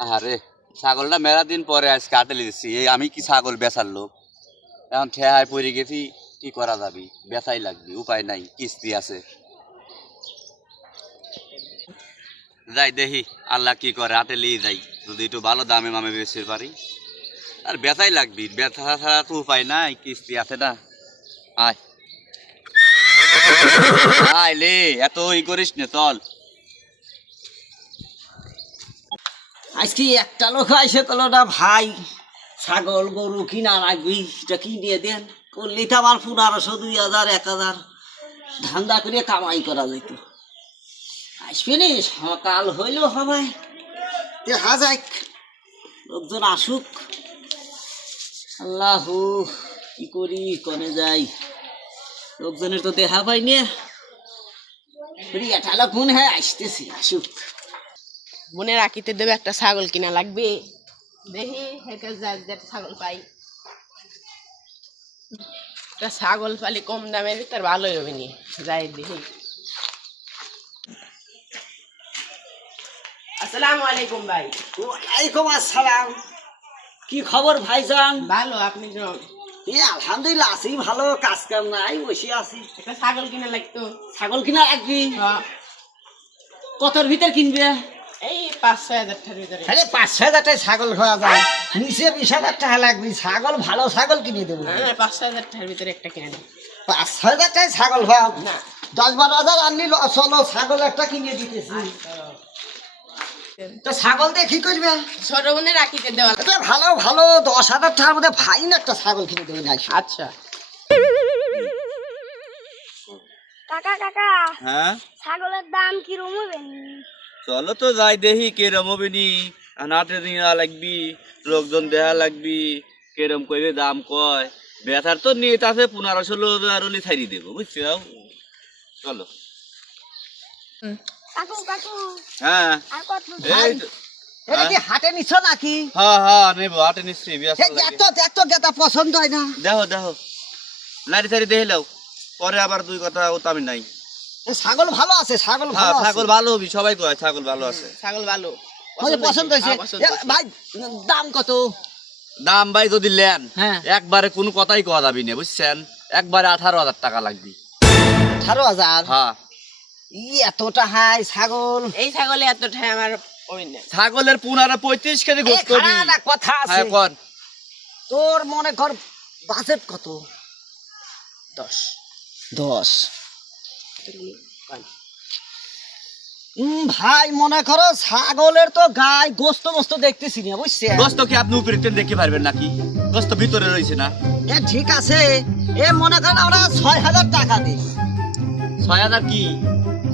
আরে ছাগলটা মেলা দিন পরে আজ কাটে দিচ্ছি। এই আমি কি ছাগল বেচার লোক, এখন ঠেহায় পড়ে গেছি। কি করা যাবি, বেচাই লাগবে, উপায় নাই, কিস্তি আছে। যাই দেখি আল্লাহ কি করে, হাটে নিয়ে যাই, যদি একটু ভালো দামে মামে বেচতে পারি। আর বেচাই লাগবি, বেচা ছাড়া তো উপায় নাই, কিস্তি আছে না। আয় আয় লে, এত ই করিস না, চল। আজকে একটা লোক আইসে কল না ভাই ছাগল গরু কিনা রাখবি, এটা কিনে দেন। করলি তো আমার 1500 2000 1000 ধান্দা করে কামাই করা যেত। আসবে নি, সকাল হইল সবাই দেখা যাক, লোকজন আসুক। আল্লাহ কি করি কনে যাই, লোকজনের তো দেখা পাইনি। এটা লোক মনে হয় আসতেছি, আসুক। বোনের রাখিতে দেবে একটা ছাগল কিনা লাগবে, দেখি ছাগল পাই। একটা ছাগল পালি কম দামের তার ভালোই হবে নি, যাই দেখি। আসসালামু আলাইকুম ভাই। ওয়ালাইকুম আসসালাম। কি খবর ভাইজান? ভালো, আপনি কেমন? আলহামদুলিল্লাহ আছি ভালো, কাজ কাম নাই, বসে আছি। একটা ছাগল কিনা লাগতো। ছাগল কিনা রাখবি? হ্যাঁ। কতর ভিতর কিনবে? এই 5-6 হাজার টাকার ভিতরে। আরে 5-6 হাজার টাকায় ছাগল খাওয়া যায়, নিচে 20,000 টাকা লাগবে। ছাগল ভালো ছাগল কিনে দেবো। না 5-6 হাজার টাকার ভিতরে একটা কিনে দেবো। 5-6 হাজার টাকায় ছাগল খাওয়া না 10-12 হাজার আনলি চলো, ছাগল একটা কিনে দিতেছি। তো ছাগল দিয়ে কি করবে? ছোট বোনের রাখিতে দেওয়া। এটা ভালো ভালো 10,000 টাকার মধ্যে ফাইন একটা ছাগল কিনে দেবেন। আচ্ছা কাকা কাকা, হ্যাঁ ছাগলের দাম কিরম হবে? চলো তো যাই দেখি কেরম হবে নি। হাটে নিয়ে লাগবি, লোকজন দেখা লাগবি, কেরম করে দাম কয়। বেচার তো নিয়ে আছে 1500 ছাড়ি দেবো, বুঝছো? চলো। কাকু কাকু, হ্যাঁ আর কত? এই তো। এটা কি হাটে নিচ্ছ নাকি? হ্যাঁ হ্যাঁ নেবো, হাটে নিশ্চয়ই দেখতো গেতা পছন্দ হয় না। দেখো দেখো, লাড়ি থাড়ি দেখে লাও, পরে আবার দুই কথা ও তামি নাই। ছাগল ভালো আছে, ছাগল হ্যাঁ ভালো আছে। ছাগল ভালো হবি, সবাই কয় ছাগল ভালো আছে। ছাগল ভালো পছন্দ হয়েছে। হ্যাঁ, পছন্দ হয়েছে। ভাই দাম কত? দাম ভাই যদি নেন, হ্যাঁ। একবারে কোনো কথাই কওয়া যাবি না, বুঝছেন? একবারে 18,000 টাকা লাগবে। 18,000? হ্যাঁ। এতটা হাই ছাগল? এই ছাগলে এত ঠাই আমার ওই না। ছাগলের 35 কেজি গোস্ত এই হবি। খাড়া না, কথা আছে। হ্যাঁ কর। তোর মনে কর বাজেট কত? 10 ভাই মনে করো ছাগলের তো গায়ে গোস্ত মোস্ত দেখতেছি না, বুঝছেন? গোস্ত কি আপনি উপরে দেখতে পারবেন নাকি? গোস্ত ভিতরে রয়েছে না। এ ঠিক আছে, এ মনে করেন আমরা 6,000 টাকা দিই। 6,000 কি?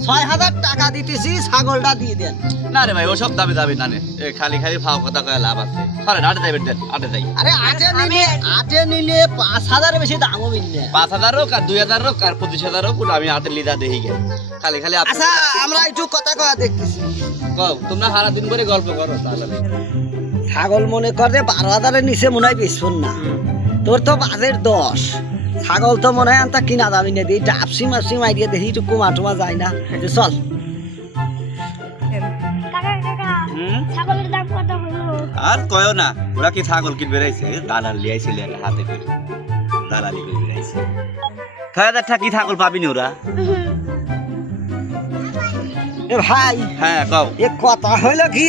6,000 টাকা দিতেছি, ছাগলটা দিয়ে দেন। না রে ভাই, ওসব দামে যাবে না নে। এ খালি খালি ফাও কথা কয়ে লাভ আছে। আরে আটে যাবেন, দেন আটে যাই। আরে আটে নিলে 5,000 বেশি দাম হবে না। 5,000 হোক আর 2,000 হোক আর 25,000 হোক, আমি হাতে লিদা দেখি গে। খালি খালি আপনি আচ্ছা আমরা একটু কথা কয়া দেখতেছি। কও, তোমরা সারা দিন করে গল্প করো তাহলে। ছাগল মনে কর যে 12,000-এর নিচে মনে হয় বেচবেন না। তোর তো বাজেট 10, ছাগল তো মনে হয় আনতা কিনা দামি না দিই, ডাবসি মাসি মাইরিয়ে দেখি একটু কুমা টুমা যায় না। চল। কাকা কাকা, ছাগলের দাম কত হলো? আর কয়ও না, ওরা কি ছাগল কিনবে রাইছে? দালাল লিয়াইছিল হাতে করে, দালালি করে রাইছে। 6,000 টাকা কি ছাগল পাবি না ওরা? এ ভাই, হ্যাঁ কও। এ কথা হইলো কি,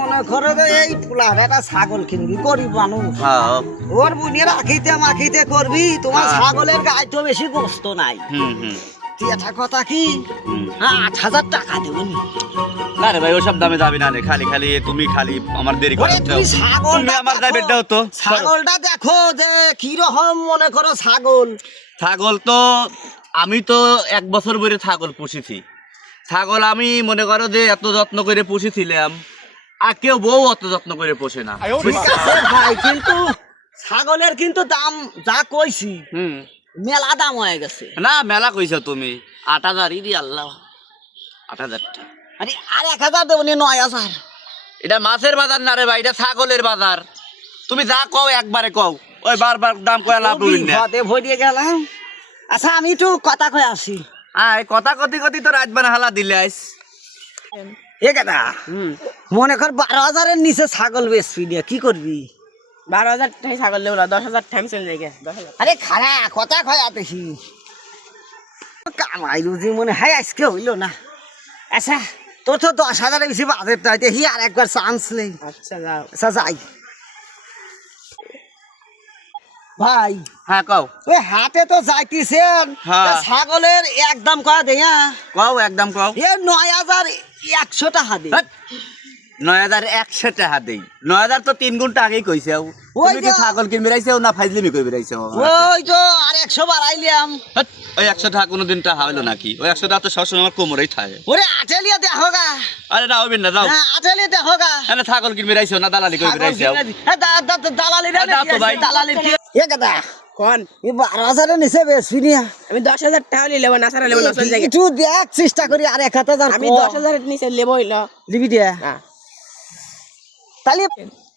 মনে করো যে এই পোলার একটা ছাগল কিনবি, গরিব মানুষ, হ্যাঁ। ওর বুনিয়ে রাখিতে মাখিতে করবি, তোমার ছাগলের গায়ে তো বেশি গোস্ত নাই। হুম। এটা কথা কি? 8,000 টাকা দেবো নি। না রে ভাই, ওসব দামে যাবি না রে। খালি খালি তুমি খালি আমার দেরি ওরে করতে তুমি ছাগলটা আমার দেখো, দাবির দাও তো। ছাগলটা দেখো যে কি রকম মনে করো ছাগল। ছাগল তো আমি তো 1 বছর ধরে ছাগল পুষেছি। ছাগল আমি মনে করো যে এত যত্ন করে পুষেছিলাম, আর কেউ বউ অত যত্ন করে পোষে না। ঠিক আছে ভাই, কিন্তু ছাগলের কিন্তু দাম যা কইছি মেলা দাম হয়ে গেছে। না মেলা কইছো তুমি। 8,000 ইদি আল্লাহ, 8,000 টাকা। আরে আর 1,000 দেবো নি, 9,000। এটা মাছের বাজার না রে ভাই, এটা ছাগলের বাজার। তুমি যা কও একবারে কও, ওই বারবার দাম কয়া লাভ হইল না। বিপদে ভরিয়ে গেলাম। আচ্ছা আমি একটু কথা কয়ে আসি। আয় কথা কতি কতি তো রাত বানা হালা দিলে আইস। এ গাদা মনে কর 12,000-এর নিচে ছাগল বেচবি না, কি করবি? 12,000 টাকা ছাগল লেবো 10,000 টাইম চলে যায় 10,000 আরে খারা কথা কয় দেখি কামাই রুজি মনে হয় আজকে হইল না। আচ্ছা তোর তো 10,000-এর বেশি বাজেট নাই, দেখি আর একবার চান্স নেই। আচ্ছা যাও আচ্ছা যাই ভাই। হ্যাঁ কও ওই হাতে তো যাইতেছেন, হ্যাঁ। তা ছাগলের একদম কয়া দেই। হ্যাঁ কও একদম কও। এ 9,100 টাকা দে। 9,100 টাকা দেই। 9,000 তো 3 ঘন্টা আগেই কইছে। তুমি কি যে- ছাগল কিনবে রাইছো না ফাইজলিমি কইবে রাইছো? ওই তো আর 100 বাড়াইলাম। ওই 100 টাকা কোনোদিন টাকা হইলো নাকি? ওই 100 টাকা তো সবসময় আমার কোমরেই থাকে। ওরে আটেলিয়া দেখো গা। আরে না হইবেন না, যাও। হ্যাঁ আটেলিয়া দেখো গা। এনে ছাগল কিনবে রাইছো না দালালি কইবে রাইছো? দালালি রে দাও তো ভাই। দালালি এ গাদা কোন এ 12,000-এর নিচে বেচবি না। আমি 10,000 টাকা লেবো না সারা লেবো না চলে যায় একটু দেখ চেষ্টা করি আর 1,000 আমি 10,000 এর নিচে লেবো হইলো দিবি দিয়া। হ্যাঁ তালি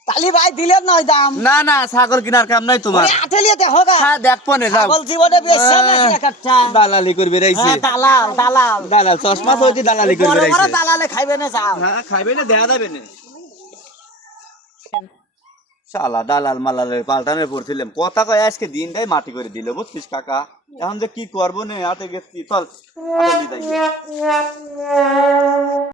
তালি ভাই দিলেন নয় দাম। না না ছাগল কিনার কাম নাই তোমার। ওরে আটেলিয়া দেখো গা। হ্যাঁ দেখবো না, যাও। ছাগল জীবনে বেচছে নাকি একটা? দালালি করবে রাইছে। হ্যাঁ, দালাল দালাল দালাল চশমা তো হইছে দালালি বড় করবে বড় রাইছে। দালালে খাইবে না যাও। হ্যাঁ খাইবে না, দেখা যাবে না। শালা দালাল মালালের পাল্টানের পড়ছিলাম, কথা কয় আজকে দিনটাই মাটি করে দিল, বুঝছিস কাকা? এখন যে কি করবো না, হাতে গেছি চল।